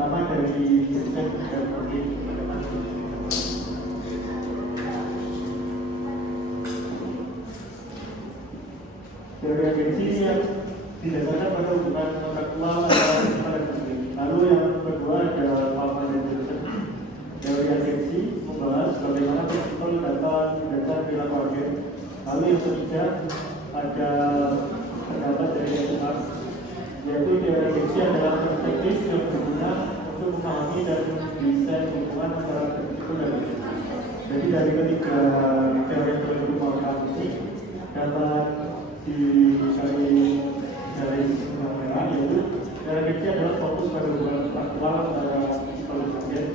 pertama dari Vincent dan Rocky. Teori agensi yang didasarkan pada hubungan kontraktual antara principal dan pemilik. Lalu yang kedua ada Palmer dan Johnson. Teori agensi membahas bagaimana principal dapat membaca perilaku agen. Lalu yang ketiga ada pendapat dari Edward, yaitu teori agensi adalah perspektif yang berguna untuk memahami dan desain hubungan antara principal dan pemilik. Jadi dari ketiga teori yang berhubungan ini dapat dari yang merah, yaitu teori agensi adalah fokus pada hubungan kontraktual antara principal dan agen,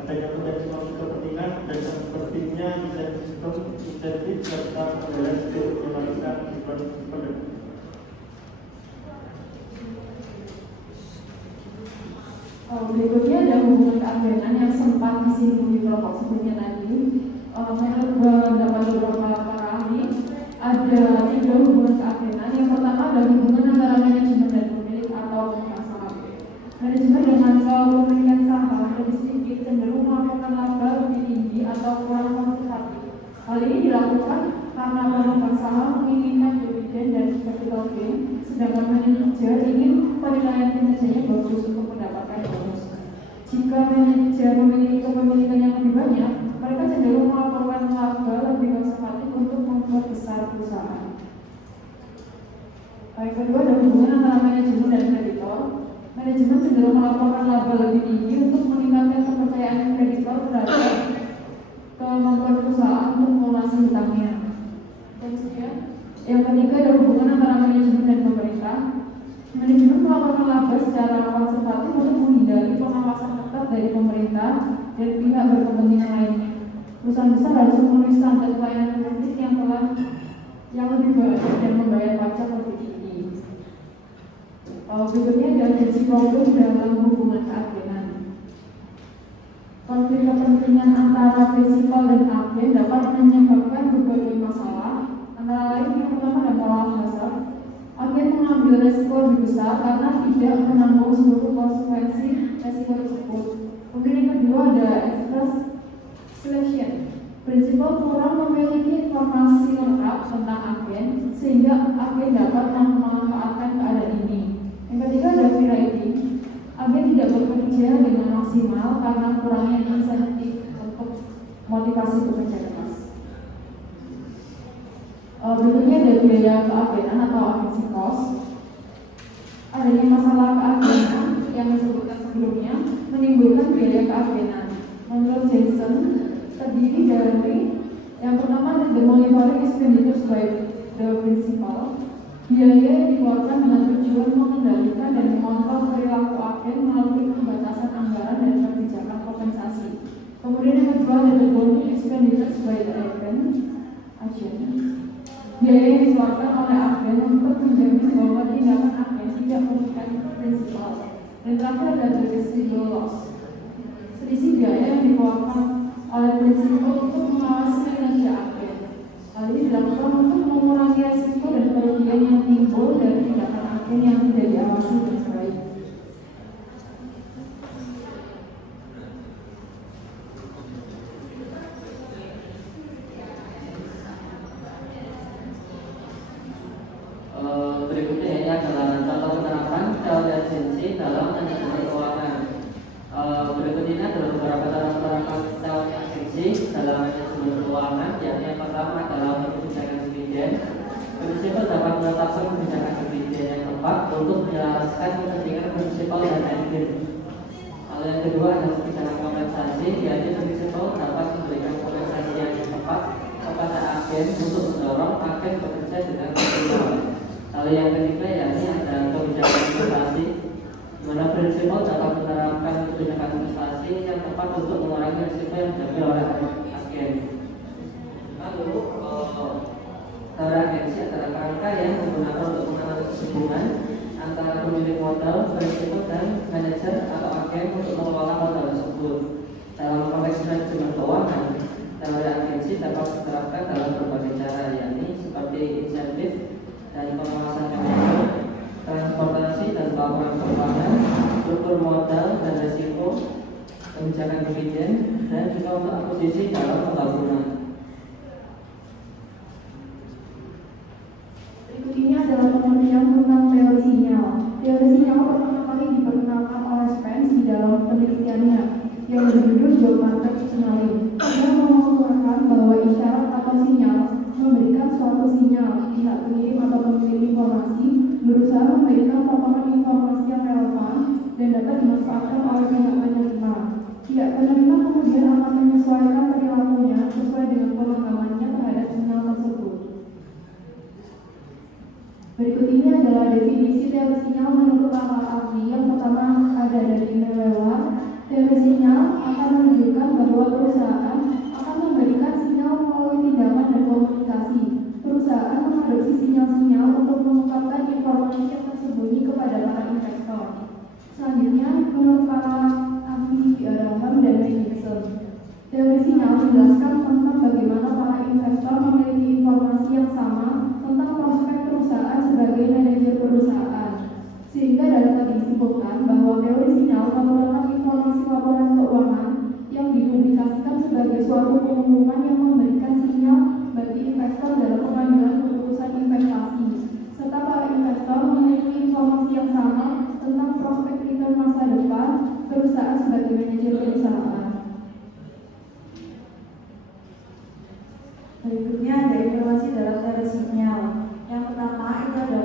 adanya potensi konflik kepentingan dan pentingnya desain sistem insentif serta model untuk menjalankan principal dan berikutnya ada hubungan keagenan yang sempat disinggung di kelompok sebelumnya tadi. Menurut beberapa para ahli, ada 3 hubungan keagenan. Yang pertama ada hubungan antara manajemen dan pemilik atau pemegang saham. Manajemen dengan kepemilikan saham lebih sedikit cenderung melakukan laba lebih tinggi atau kurang konservatif. Hal ini dilakukan karena pemegang saham menginginkan dividen dan capital gain, sedangkan manajer ingin penilaian kinerjanya bagus untuk mendapatkan bonus. Jika manajer memiliki kepemilikan yang lebih banyak, mereka cenderung melaporkan laba lebih konservatif untuk membuat besar perusahaan. Yang kedua ada hubungan antara manajemen dan kreditor. Manajemen cenderung melaporkan laba lebih tinggi untuk meningkatkan kepercayaan kreditor terhadap kemampuan perusahaan untuk melunasi hutangnya. Yang ketiga ada hubungan antara manajemen dan pemerintah. Manajemen melaporkan laba secara konservatif untuk menghindari pengawasan ketat dari pemerintah dan pihak berkepentingan lainnya. Perusahaan besar harus memenuhi standar pelayanan publik yang lebih baik dan membayar pajak lebih tinggi. Berikutnya ada agensi problem dalam hubungan keagenan. Konflik kepentingan antara prinsipal dan agen dapat menyebabkan berbagai masalah. Antara lain yang pertama ada moral hazard. Agen mengambil resiko lebih besar karena tidak menanggung seluruh konsekuensi resiko tersebut. Kemudian yang kedua ada exclusion. Prinsipal kurang memiliki informasi lengkap tentang agen sehingga agen dapat memanfaatkan keadaan ini. Yang ketiga ada variety. Agen tidak bekerja dengan maksimal karena kurangnya insentif untuk motivasi bekerja keras. Berikutnya ada biaya keagenan atau agency cost. Adanya masalah keagenan yang disebutkan sebelumnya menimbulkan biaya keagenan. Menurut Jason, terdiri dari yang pertama ada the monitoring expenditures by the principal. Biaya yang dikeluarkan dengan tujuan mengendalikan dan mengontrol perilaku agen melalui pembatasan anggaran dan kebijakan kompensasi. Kemudian yang kedua ada the bonding expenditures by the agent. Biaya yang dikeluarkan oleh agen untuk menjamin bahwa tindakan agen tidak merugikan prinsipal. Dan terakhir ada the residual loss. Selisih biaya yang dikeluarkan oleh prinsipal untuk mengawasi kinerja agen. Hal ini dilakukan untuk mengurangi risiko dan kerugian yang timbul dari tindakan agen yang tidak diawasi dengan baik. Berikutnya ini adalah contoh penerapan teori agensi dalam manajemen keuangan. Berikut ini adalah beberapa contoh penerapan teori agensi dalam manajemen keuangan. Yang pertama adalah kebijakan dividen. Prinsipal dapat menetapkan kebijakan dividen yang tepat untuk menyelaraskan kepentingan prinsipal dan agen. Lalu yang kedua adalah kebijakan kompensasi, yaitu prinsipal dapat memberikan kompensasi yang tepat kepada agen untuk mendorong agen bekerja dengan optimal. Lalu yang ketiga yakni ada kebijakan investasi, di mana prinsipal dapat menerapkan kebijakan investasi yang tepat untuk mengurangi risiko yang diambil oleh agen. Lalu teori agensi adalah kerangka yang menggunakan untuk menganalisis hubungan antara pemilik modal, prinsipal dan manajer atau agen untuk mengelola modal tersebut. Dalam konteks manajemen keuangan, teori agensi dapat diterapkan dalam berbagai cara, yakni seperti insentif dan pengawasan manajer, transportasi dan pelaporan keuangan, struktur modal dan resiko kebijakan dividen, dan juga untuk akuisisi dalam pembangunan. Berikut ini adalah pengertian tentang teori sinyal. Teori sinyal pertama kali diperkenalkan oleh Spence di dalam penelitiannya yang berjudul Geomarket Signaling. Dia mengusulkan bahwa isyarat atau sinyal memberikan suatu sinyal. Pihak pengirim atau pengirim informasi berusaha memberikan potongan informasi yang relevan dan dapat dimanfaatkan oleh pihak penerima. Pihak penerima kemudian akan menyesuaikan perilakunya sesuai dengan pemahamannya terhadap sinyal tersebut. Berikut ini adalah definisi teori sinyal menurut akal ahli. Yang pertama ada dari Miller. Teori sinyal akan menunjukkan bahwa perusahaan akan memberikan sinyal melalui tindakan dan komunikasi. Perusahaan mengadopsi sinyal-sinyal untuk mengungkapkan informasi yang tersembunyi kepada para investor. Selanjutnya, menurut para ahli Graham dan Gibson, teori sinyal menjelaskan tentang bagaimana para investor memiliki informasi yang sama tentang prospek perusahaan sebagai manajer perusahaan, sehingga dapat disimpulkan bahwa teori sinyal merupakan informasi laporan keuangan yang dipublikasikan sebagai suatu pengumuman yang memberikan sinyal bagi investor dalam pengambilan keputusan investasi, serta para investor memiliki informasi yang sama tentang prospek return masa depan perusahaan sebagai manajer perusahaan. Berikutnya ada informasi dalam teori sinyal. Yang pertama itu ada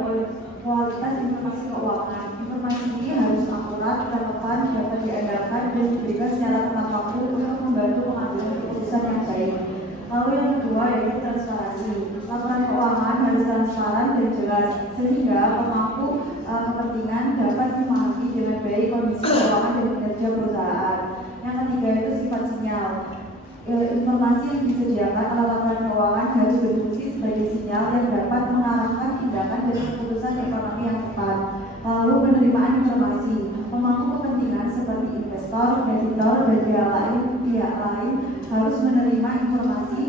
kualitas informasi keuangan. Informasi ini harus akurat, relevan, dapat diandalkan dan diberikan secara tepat waktu untuk membantu pengambilan keputusan yang baik. Lalu yang kedua yaitu transparansi. Laporan keuangan harus transparan dan jelas sehingga pemangku kepentingan dapat memahami dengan baik kondisi keuangan dan kinerja perusahaan. Yang ketiga itu sifat sinyal. Informasi yang disediakan oleh laporan keuangan harus berfungsi sebagai sinyal yang dapat mengarahkan tindakan dan keputusan ekonomi yang tepat. Lalu penerimaan informasi. Pemangku kepentingan seperti investor, kreditor, dan pihak lain harus menerima informasi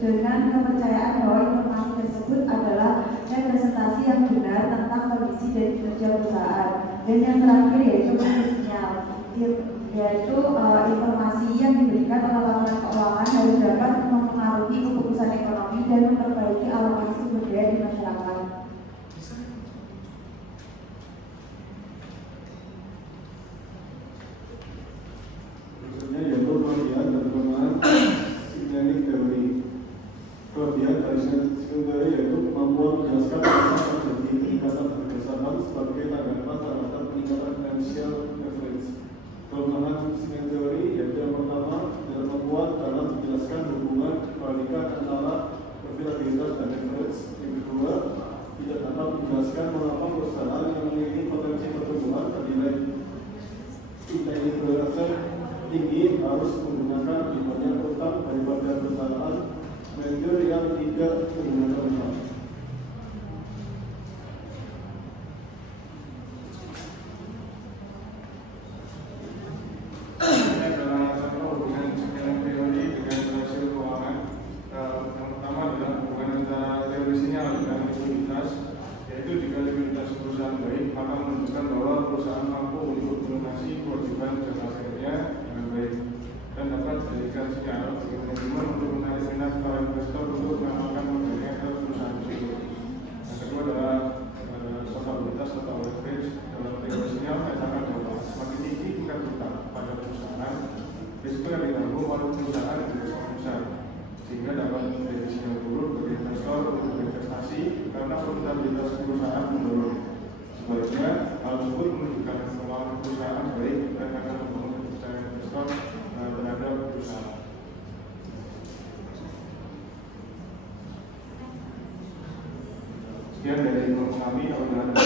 dengan kepercayaan bahwa informasi tersebut adalah representasi yang benar tentang kondisi dan kinerja perusahaan. Dan yang terakhir yaitu sinyal, yaitu informasi yang diberikan oleh laporan keuangan harus dapat mempengaruhi keputusan ekonomi dan memperbaiki alokasi sumber daya di masyarakat. Berikutnya yaitu kelebihan dan kelemahan signaling teori. Kelebihan dari signaling teori yaitu kemampuan menjelaskan proses terjadi peningkatan harga saham sebagai tanggapan terhadap peningkatan financial average. Kelemahan signaling teori yaitu yang pertama tidak membuat dalam menjelaskan hubungan kebalikan antara profitabilitas dan average. Yang kedua, tidak dapat menjelaskan mengapa perusahaan yang memiliki potensi pertumbuhan bernilai tinggi harus menggunakan lebih banyak utang daripada perusahaan manajer yang tidak menggunakan utang. Ini adalah contoh hubungan signaling teori dengan hasil keuangan. Yang pertama adalah hubungan antara teori sinyal dengan likuiditas, yaitu jika likuiditas perusahaan baik, maka menunjukkan bahwa perusahaan mampu untuk melunasi kewajiban jangka pendeknya dengan baik dan dapat dijadikan sinyal bagi manajemen untuk menarik minat para investor untuk mengamalkan modelnya ke perusahaan tersebut. Yang kedua adalah solvabilitas atau leverage. Dalam teori sinyal menyatakan bahwa semakin tinggi tingkat utang pada perusahaan, risiko yang ditanggung oleh perusahaan juga sangat besar, sehingga dapat menjadi sinyal buruk bagi investor untuk berinvestasi karena profitabilitas perusahaan menurun. Sebaliknya, hal tersebut menunjukkan kemampuan perusahaan baik dan akan membangun kepercayaan investor terhadap perusahaan. Sekian dari kami. Apabila ada